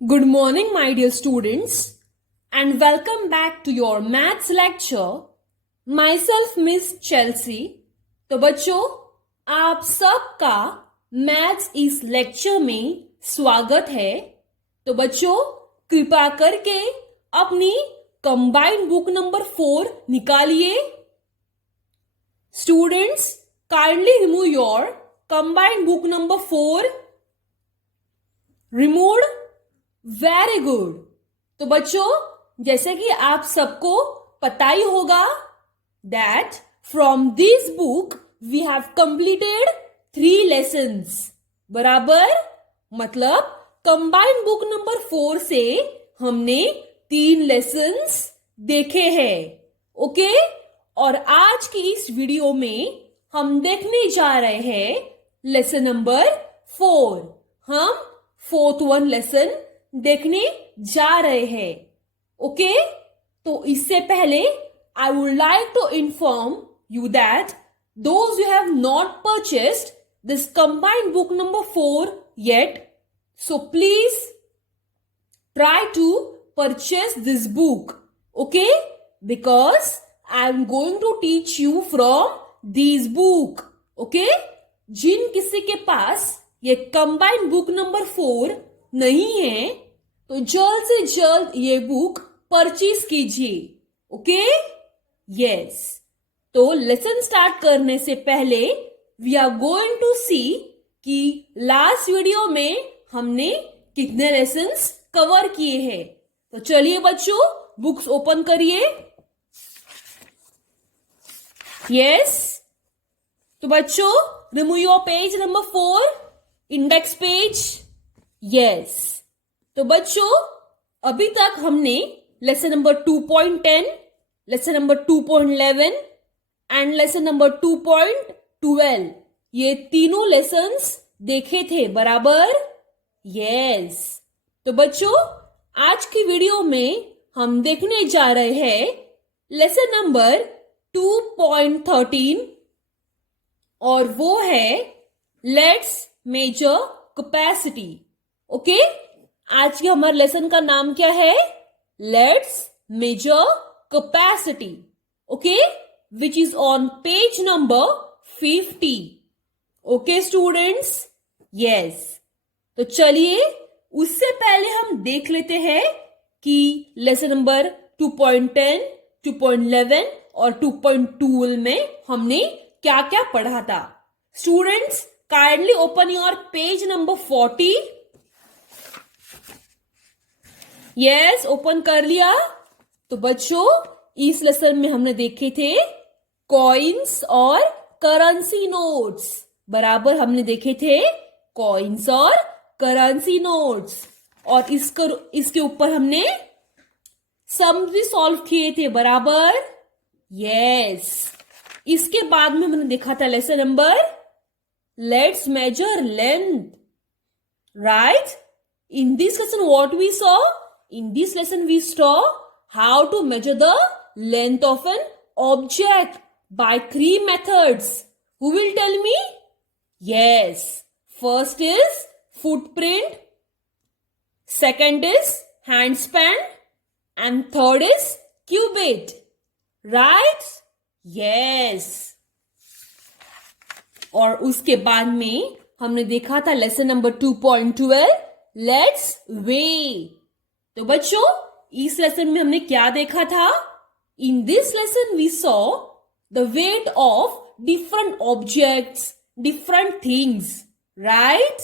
Good morning, my dear students, and welcome back to your maths lecture. Myself, Miss Chelsea. तो बच्चों, आप सबका maths इस lecture में स्वागत है। तो बच्चों, कृपा करके अपनी कंबाइंड बुक नंबर 4 निकालिए। Students, kindly remove your combined book number 4. Removed. Very good. तो बच्चों, जैसे कि आप सबको पता ही होगा that from this book we have completed 3 lessons. बराबर, मतलब कंबाइंड बुक नंबर 4 से हमने 3 लेसन्स देखे हैं। ओके, और आज की इस वीडियो में हम देखने जा रहे हैं लेसन नंबर 4। हम 4th 1 लेसन देखने जा रहे हैं। ओके, तो इससे पहले I would like to inform you that those you have not purchased this combined book number 4 yet, so please try to purchase this book. Okay, because I am going to teach you from this book. Okay, जिन किसी के पास ये combined book number 4 नहीं है तो जल्द से जल्द ये बुक परचेज कीजिए। Okay, yes. तो लेसन स्टार्ट करने से पहले वी आर गोइंग टू सी कि लास्ट वीडियो में हमने कितने लेसन्स कवर किए हैं। तो चलिए बच्चों, बुक्स ओपन करिए। यस, तो बच्चों remove your page number 4, index page. Yes, तो बच्चों अभी तक हमने lesson number 2.10, lesson number 2.11 and lesson number 2.12 ये तीनों लेसन्स देखे थे। बराबर, यस। तो बच्चों आज की वीडियो में हम देखने जा रहे हैं लेसन नंबर 2.13 और वो है लेट्स मेजर कैपेसिटी। ओके, आज के हमारे लेसन का नाम क्या है? Let's measure capacity. Okay, which is on page number 50। Okay students, yes. तो चलिए उससे पहले हम देख लेते हैं कि लेसन नंबर 2.10, 2.11 और 2.12 में हमने क्या क्या पढ़ा था। Students, kindly open your page number 40। Yes, open कर लिया। तो बच्चों इस लेसन में हमने देखे थे कॉइन्स और करेंसी नोट्स। बराबर, हमने देखे थे कॉइन्स और करेंसी नोट्स, और इसके ऊपर हमने सम भी सॉल्व किए थे। बराबर, यस। इसके बाद में हमने देखा था lesson number let's measure length. Right, in this lesson what we saw? In this lesson we saw how to measure the length of an object by 3 methods. Who will tell me? Yes, first is footprint, second is handspan, and third is cubit. Right? Yes. और उसके बाद में हमने देखा था lesson number 2.12 let's weigh। तो बच्चों इस लेसन में हमने क्या देखा था? In this lesson we saw the weight of different objects, different things, right?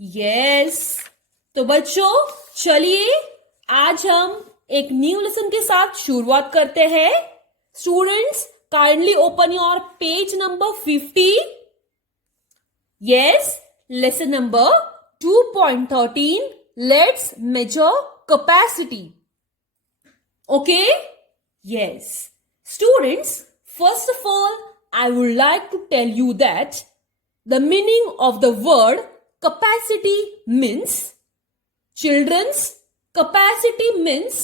Yes. तो बच्चों चलिए आज हम एक न्यू लेसन के साथ शुरुआत करते हैं। Students, kindly open your page number 50। Yes, lesson number 2.13 let's measure capacity. Okay, yes. Students, first of all, I would like to tell you that the meaning of the word capacity means, children's, capacity means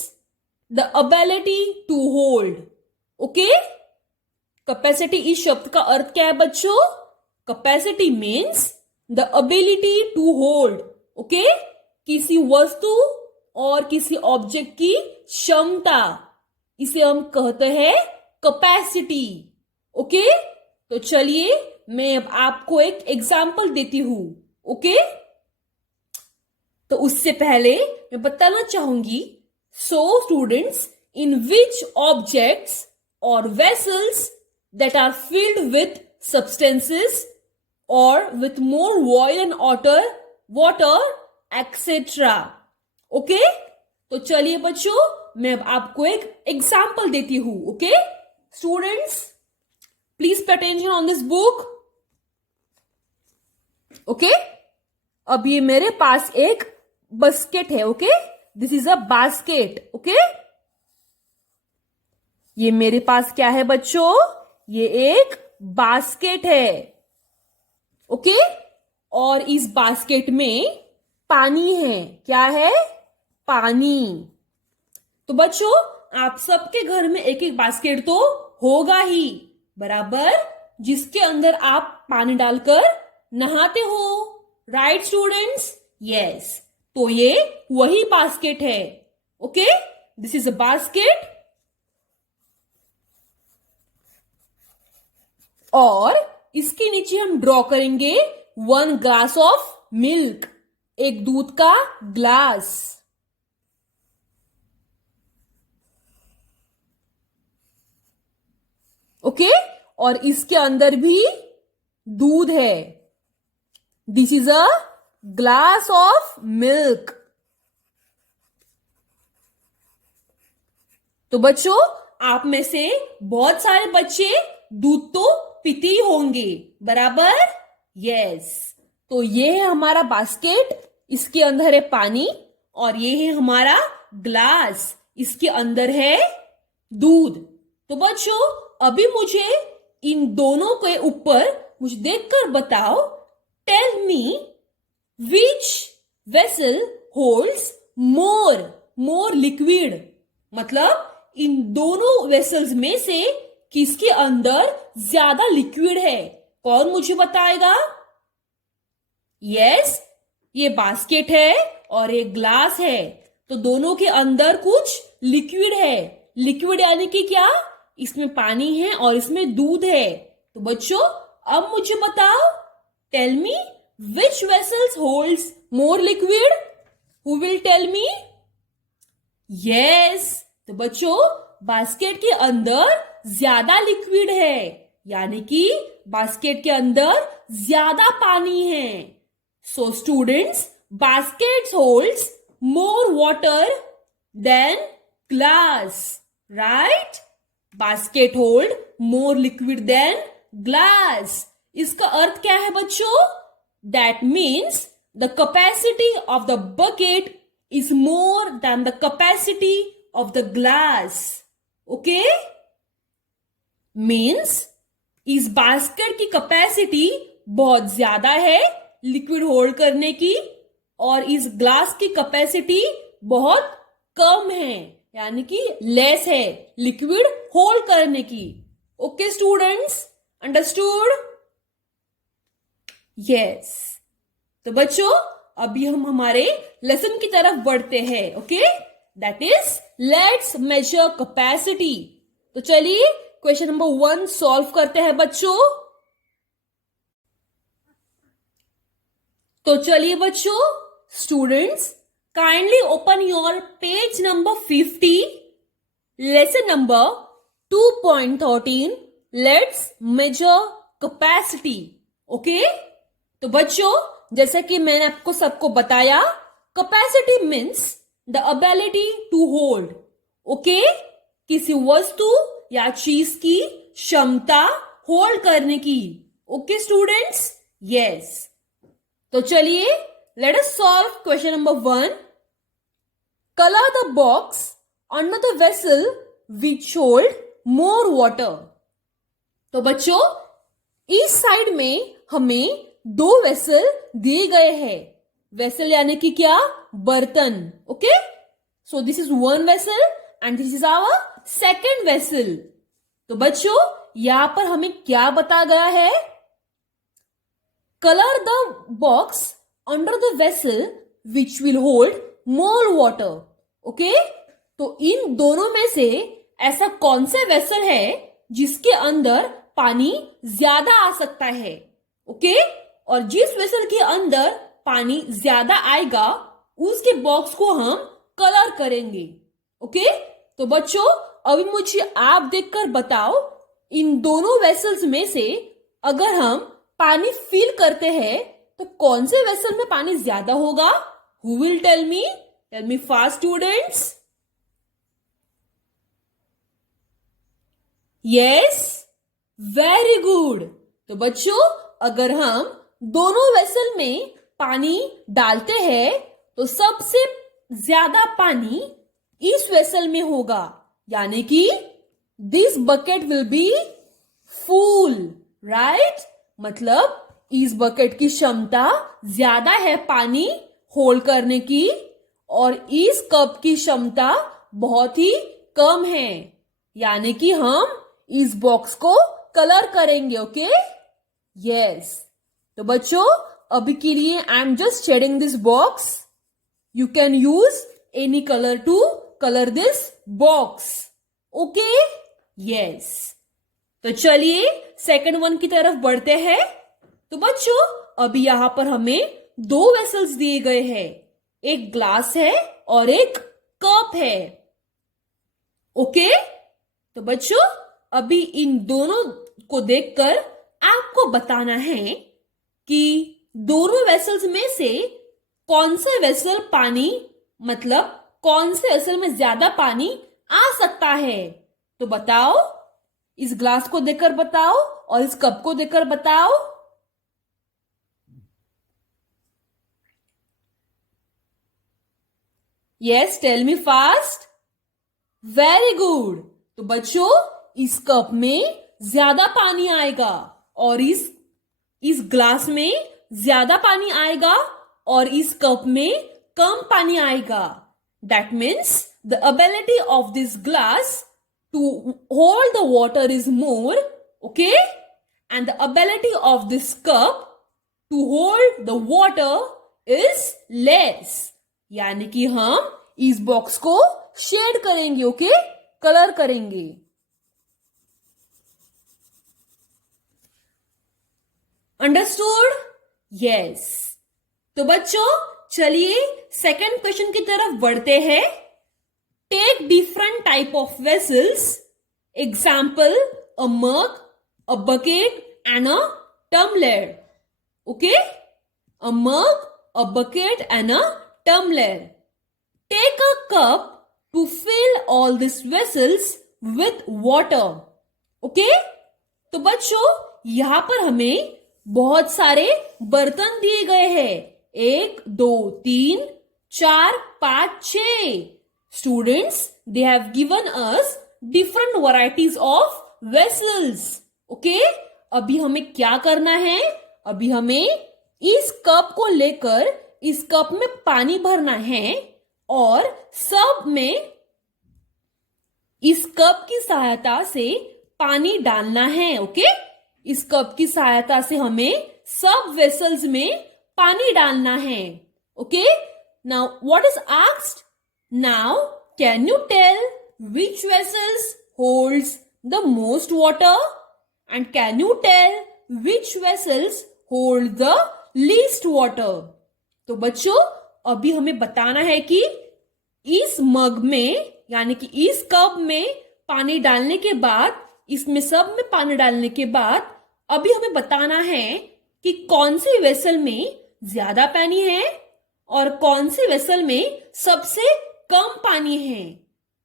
the ability to hold. Okay? Capacity इस शब्द का अर्थ क्या है बच्चों? Capacity means the ability to hold. Okay? किसी वस्तु और किसी ऑब्जेक्ट की क्षमता, इसे हम कहते हैं कैपेसिटी। ओके, तो चलिए मैं अब आपको एक एग्जाम्पल देती हूं। ओके, तो उससे पहले मैं बताना चाहूंगी, सो स्टूडेंट्स, इन विच ऑब्जेक्ट्स और vessels that are filled with substances or with more oil and water etc. Okay, तो चलिए बच्चों मैं अब आपको एक एग्जाम्पल देती हूं। Okay students, please pay attention on this book. Okay, अब ये मेरे पास एक बास्केट है। Okay, this is a basket. Okay, ये मेरे पास क्या है बच्चों, ये एक बास्केट है। ओके, और इस बास्केट में पानी है। क्या है, पानी। तो बच्चों आप सबके घर में एक एक बास्केट तो होगा ही, बराबर, जिसके अंदर आप पानी डालकर नहाते हो। राइट स्टूडेंट्स, यस, तो ये वही बास्केट है। Okay, this is a basket, और इसके नीचे हम ड्रॉ करेंगे 1 ग्लास ऑफ मिल्क, एक दूध का ग्लास। ओके, और इसके अंदर भी दूध है। This is a glass of milk. तो बच्चों आप में से बहुत सारे बच्चे दूध तो पीते ही होंगे, बराबर, यस। तो ये है हमारा बास्केट, इसके अंदर है पानी, और ये है हमारा ग्लास, इसके अंदर है दूध। तो बच्चों अभी मुझे इन दोनों के ऊपर मुझे देखकर बताओ, टेल मी विच वेसल होल्ड्स मोर लिक्विड, मतलब इन दोनों वेसल्स में से किसके अंदर ज्यादा लिक्विड है, कौन मुझे बताएगा। यस, ये बास्केट है और एक ग्लास है, तो दोनों के अंदर कुछ लिक्विड है। लिक्विड यानी कि क्या, इसमें पानी है और इसमें दूध है। तो बच्चों अब मुझे बताओ, tell me which vessels holds more liquid, who will tell me. Yes, तो बच्चों बास्केट के अंदर ज्यादा लिक्विड है, यानी कि बास्केट के अंदर ज्यादा पानी है। So students, basket holds more water than glass, right. Basket hold more liquid than glass. इसका अर्थ क्या है बच्चों, that means the capacity of the bucket is more than the capacity of the glass. Okay, means इस basket की capacity बहुत ज्यादा है लिक्विड होल्ड करने की, और इस ग्लास की कैपेसिटी बहुत कम है, यानी कि लेस है लिक्विड होल्ड करने की। Okay students, understood. यस, तो बच्चों अभी हम हमारे लेसन की तरफ बढ़ते हैं। Okay, that is let's measure capacity. तो चलिए क्वेश्चन नंबर 1 सॉल्व करते हैं बच्चों। तो चलिए बच्चों, students kindly open your page number 50, lesson number 2.13, let's measure capacity. Okay, तो बच्चों जैसे कि मैंने आपको सबको बताया, capacity means the ability to hold. Okay, किसी वस्तु या चीज की क्षमता होल्ड करने की। Okay students, yes. तो चलिए let us solve question number 1। Colour the box under the vessel which hold more water. तो बच्चों इस साइड में हमें 2 वेसल दिए गए हैं। वेसल यानी कि क्या, बर्तन। Okay, so this is 1 vessel and this is our second vessel. तो बच्चों यहां पर हमें क्या बताया गया है, colour the box under the vessel which will hold more water. Okay? तो इन दोनों में से ऐसा कौन से वेसल है जिसके अंदर पानी ज्यादा आ सकता है? ओके? और जिस वेसल के अंदर पानी ज्यादा आएगा उसके बॉक्स को हम कलर करेंगे. ओके? तो बच्चों अभी मुझे आप देखकर बताओ, इन दोनों वेसल्स में से अगर हम पानी फिल करते हैं तो कौन से वेसल में पानी ज्यादा होगा? Who will tell me? Tell me fast, students. Yes, very good. तो बच्चों अगर हम दोनों वेसल में पानी डालते हैं तो सबसे ज्यादा पानी इस वेसल में होगा, यानी कि this bucket will be full, right? मतलब इस बकेट की क्षमता ज्यादा है पानी होल्ड करने की और इस कप की क्षमता बहुत ही कम है, यानी कि हम इस बॉक्स को कलर करेंगे. ओके? यस. तो बच्चों अभी के लिए I am just shading this box. You can use any colour to colour this box. Okay? Yes. तो चलिए सेकंड वन की तरफ बढ़ते हैं. तो बच्चों अभी यहां पर हमें दो वेसल्स दिए गए हैं, एक ग्लास है और एक कप है. ओके? तो बच्चों अभी इन दोनों को देखकर आपको बताना है कि दोनों वेसल्स में से कौन सा वेसल पानी, मतलब कौन से वेसल में ज्यादा पानी आ सकता है. तो बताओ, इस ग्लास को देखकर बताओ और इस कप को देखकर बताओ. Yes, tell me fast. Very good. तो बच्चों इस कप में ज्यादा पानी आएगा और इस ग्लास में ज्यादा पानी आएगा और इस कप में कम पानी आएगा. That means the ability of this glass to hold the water is more, okay, and the ability of this cup to hold the water is less. यानी कि हम इस बॉक्स को शेड करेंगे. ओके? कलर करेंगे. अंडरस्टूड? यस. तो बच्चों चलिए सेकंड क्वेश्चन की तरफ बढ़ते हैं. Take different type of vessels. Example, a mug, a bucket, and a tumbler. Okay? A mug, a bucket, and a tumbler. Take a cup to fill all these vessels with water. Okay? तो बच्चों यहां पर हमें बहुत सारे बर्तन दिए गए हैं. 1, 2, 3, 4, 5, 6. Students, they have given us different varieties of vessels. Okay? अभी हमें क्या करना है? अभी हमें इस कप को लेकर इस कप में पानी भरना है और सब में इस कप की सहायता से पानी डालना है. ओके? इस कप की सहायता से हमें सब वेसल्स में पानी डालना है. Okay? Now what is asked? Now, can you tell which vessels holds the most water? And can you tell which vessels hold the least water? तो बच्चों अभी हमें बताना है कि इस मग में, यानी कि इस कप में पानी डालने के बाद, इसमें सब में पानी डालने के बाद अभी हमें बताना है कि कौन सी वेसल में ज्यादा पानी है और कौन सी वेसल में सबसे कम पानी है.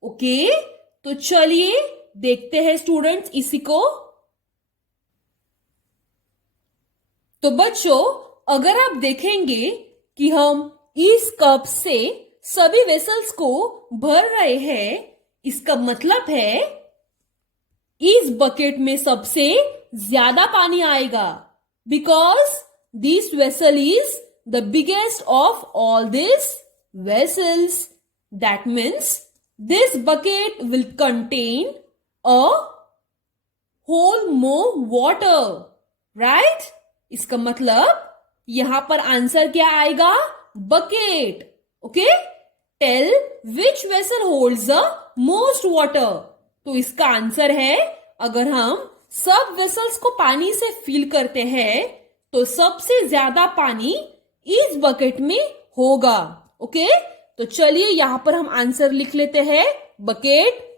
ओके? तो चलिए देखते हैं स्टूडेंट्स इसी को. तो बच्चों अगर आप देखेंगे कि हम इस कप से सभी वेसल्स को भर रहे हैं, इसका मतलब है इस बकेट में सबसे ज्यादा पानी आएगा, because this vessel is the biggest of all this vessels. That means this bucket will contain a whole more water, right? इसका मतलब यहां पर आंसर क्या आएगा? bucket. Okay? Tell which vessel holds the most water. तो इसका answer है, अगर हम सब वेसल्स को पानी से फिल करते हैं तो सबसे ज्यादा पानी इस बकेट में होगा. ओके? तो चलिए यहां पर हम आंसर लिख लेते हैं. Bucket.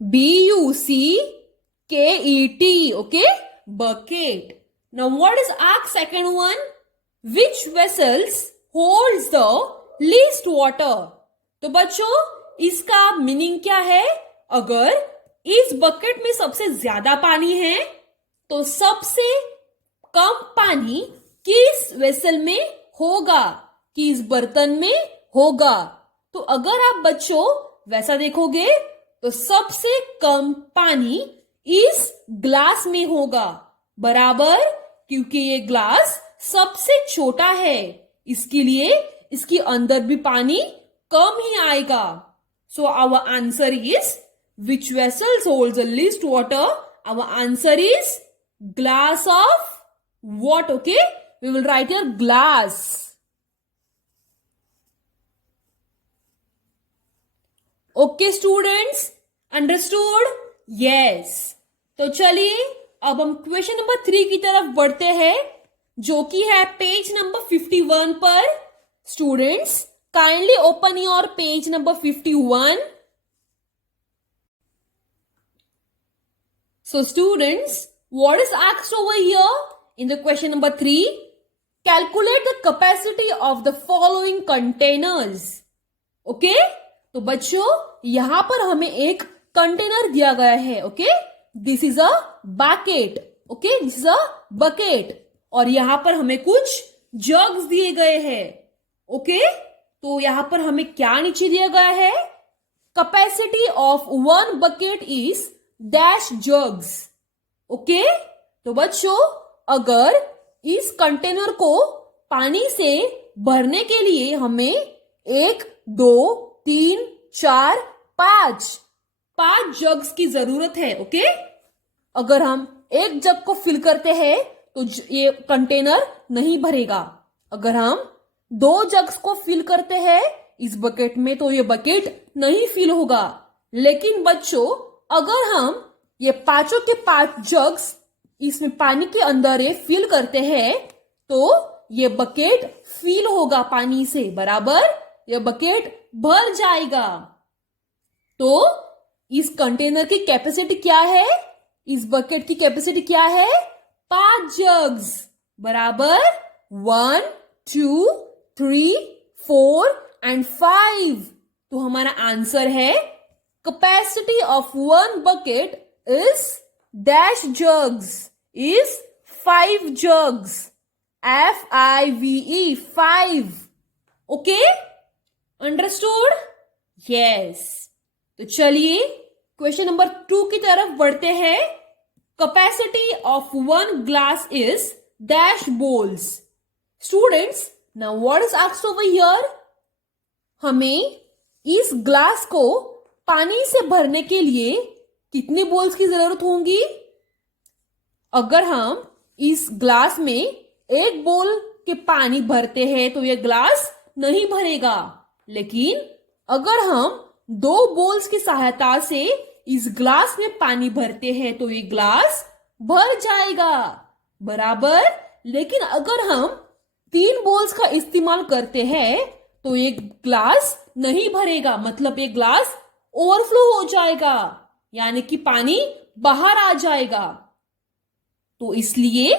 BUCKET. Okay? Bucket. Now what is asked second one? Which vessels holds the least water? तो बच्चों इसका मीनिंग क्या है? अगर इस बकेट में सबसे ज्यादा पानी है तो सबसे कम पानी किस वेसल में होगा, किस बर्तन में होगा. तो अगर आप बच्चों वैसा देखोगे तो सबसे कम पानी इस ग्लास में होगा. बराबर, क्योंकि ये ग्लास सबसे छोटा है, इसके लिए इसके अंदर भी पानी कम ही आएगा. So our answer is which vessels holds the least water? Our answer is glass of what? Okay, we will write here glass. Okay students, understood? Yes. तो चलिए अब हम क्वेश्चन नंबर 3 की तरफ बढ़ते हैं, जो कि है पेज नंबर 51 पर. Students kindly open your page number 51. So students, what is asked over here in the question number 3? Calculate the capacity of the following containers. Okay? तो बच्चों यहां पर हमें एक कंटेनर दिया गया है. Okay? This is a bucket. Okay? This is a bucket. और यहां पर हमें कुछ जग्स दिए गए हैं. ओके? तो यहां पर हमें क्या नीचे दिया गया है? Capacity of one bucket is dash jugs. Okay? तो बच्चों अगर इस कंटेनर को पानी से भरने के लिए हमें 1, 2, 3, 4, 5 जग्स की जरूरत है. ओके? अगर हम एक जग को फिल करते हैं तो ये कंटेनर नहीं भरेगा. अगर हम 2 जग्स को फिल करते हैं इस बकेट में तो ये बकेट नहीं फिल होगा. लेकिन बच्चों अगर हम ये 5 के 5 जग्स इसमें पानी के अंदर ये फिल करते हैं तो ये बकेट फिल होगा पानी से. बराबर, ये बकेट भर जाएगा. तो इस कंटेनर की कैपेसिटी क्या है? इस बकेट की कैपेसिटी क्या है? 5 जग्स. बराबर, 1, 2, 3, 4 and 5. तो हमारा आंसर है capacity of one bucket is dash jugs, is 5 jugs. FIVE, 5. Okay? Understood? Yes. तो चलिए क्वेश्चन नंबर 2 की तरफ बढ़ते हैं. Capacity of one glass is dash bowls. Students now what is asked over here? हमें इस ग्लास को पानी से भरने के लिए कितने बोल्स की जरूरत होगी? अगर हम इस ग्लास में 1 बोल के पानी भरते हैं तो यह ग्लास नहीं भरेगा. लेकिन अगर हम 2 बोल्स की सहायता से इस ग्लास में पानी भरते हैं तो ये ग्लास भर जाएगा. बराबर, लेकिन अगर हम 3 बोल्स का इस्तेमाल करते हैं तो ये ग्लास नहीं भरेगा. मतलब ये ग्लास ओवरफ्लो हो जाएगा, यानी कि पानी बाहर आ जाएगा. तो इसलिए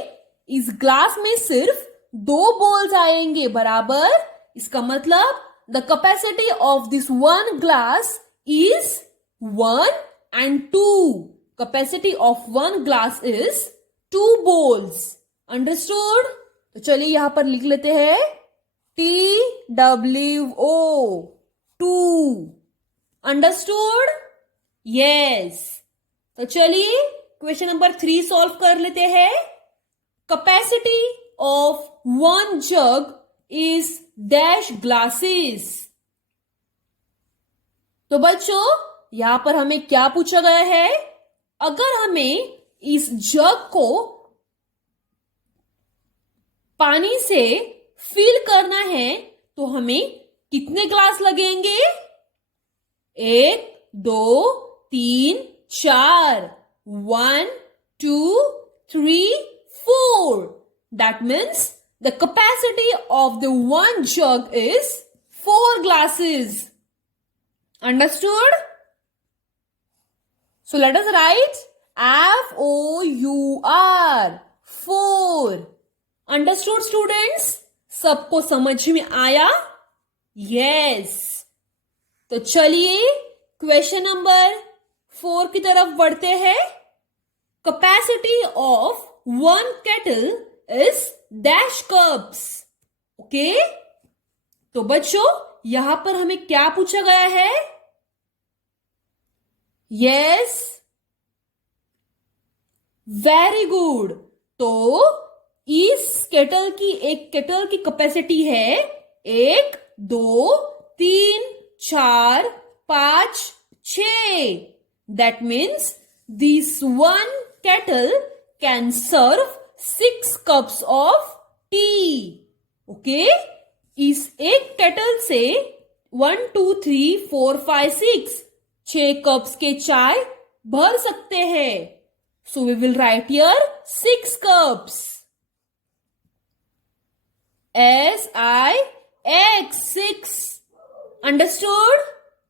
इस ग्लास में सिर्फ 2 बोल्स आएंगे. बराबर, इसका मतलब the capacity of this one glass is 1 and 2. Capacity of one glass is 2 bowls. Understood? तो चलिए यहां पर लिख लेते हैं TWO, 2. अंडरस्टूड? यस. तो चलिए क्वेश्चन नंबर 3 सॉल्व कर लेते हैं. Capacity of one jug is dash glasses. तो बच्चों यहां पर हमें क्या पूछा गया है? अगर हमें इस जग को पानी से फिल करना है तो हमें कितने ग्लास लगेंगे? 1, 2, 3, 4. 1, 2, 3, 4. That means the capacity of the one jug is 4 glasses. Understood? So let us write FOUR 4. Understood students? सबको समझ में आया? Yes. तो चलिए क्वेश्चन नंबर 4 की तरफ बढ़ते हैं. Capacity of one kettle is dash cups. Okay? तो बच्चों यहां पर हमें क्या पूछा गया है? Yes, very good. तो इस केटल की कैपेसिटी है 1, 2, 3, 4, 5, 6. That means this one kettle can serve 6 cups of tea. Okay? इस एक केटल से 1, 2, 3, 4, 5, 6 कप्स के चाय भर सकते हैं. So we will write here 6 cups. S-I-X 6. Understood?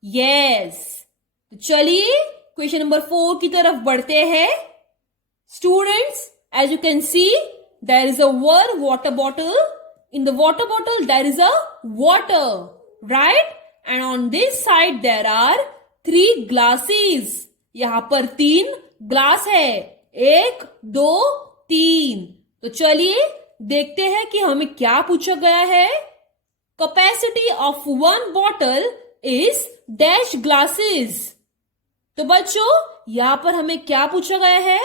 Yes. तो चलिए क्वेश्चन नंबर 4 की तरफ बढ़ते हैं. Students, as you can see, there is a water bottle. In the water bottle, there is a water, right? And on this side, there are 3 glasses. यहाँ पर 3 glass है. 1, 2, 3. तो चलिए देखते हैं कि हमें क्या पूछा गया है. Capacity of one bottle is dash glasses. तो बच्चों यहाँ पर हमें क्या पूछा गया है?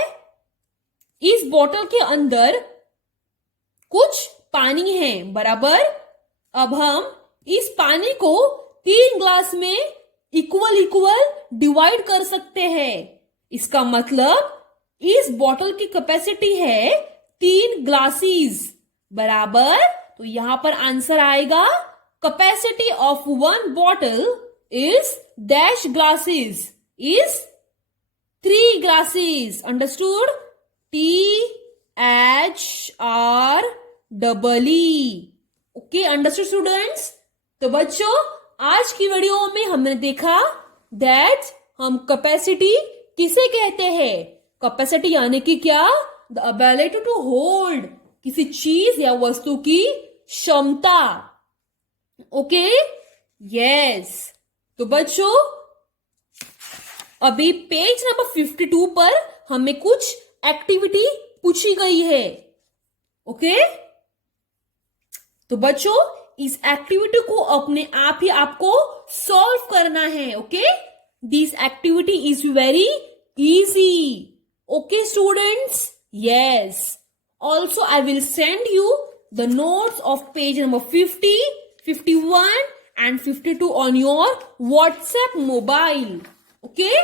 इस बोतल के अंदर कुछ पानी है, बराबर. अब हम इस पानी को 3 ग्लास में इक्वल डिवाइड कर सकते हैं. इसका मतलब इस बोतल की कैपेसिटी है 3 ग्लासेस, बराबर. तो यहां पर आंसर आएगा capacity of one bottle is dash glasses is 3 glasses. Understood? THREE. Okay, understood students? तो बच्चों आज की वीडियो में हमने देखा that हम कैपेसिटी किसे कहते हैं. कैपेसिटी यानी कि क्या? द एबिलिटी टू होल्ड, किसी चीज या वस्तु की क्षमता. Okay, yes. तो बच्चों अभी पेज नंबर 52 पर हमें कुछ एक्टिविटी पूछी गई है. ओके, तो बच्चों इस एक्टिविटी को अपने आप ही आपको सॉल्व करना है. Okay, this activity is very easy. Okay students, yes. Also I will send you the notes of page number 50, 51 and 52 on your WhatsApp mobile. Okay,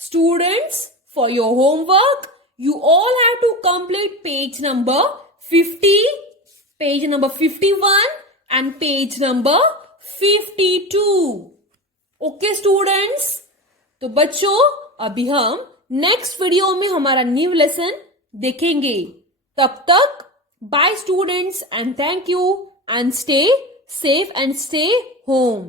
students, for your homework, you all have to complete page number 50, page number 51 and page number 52. Okay, students? तो बच्चों अभी हम next video में हमारा new lesson देखेंगे. तब तक bye students and thank you and stay safe and stay home.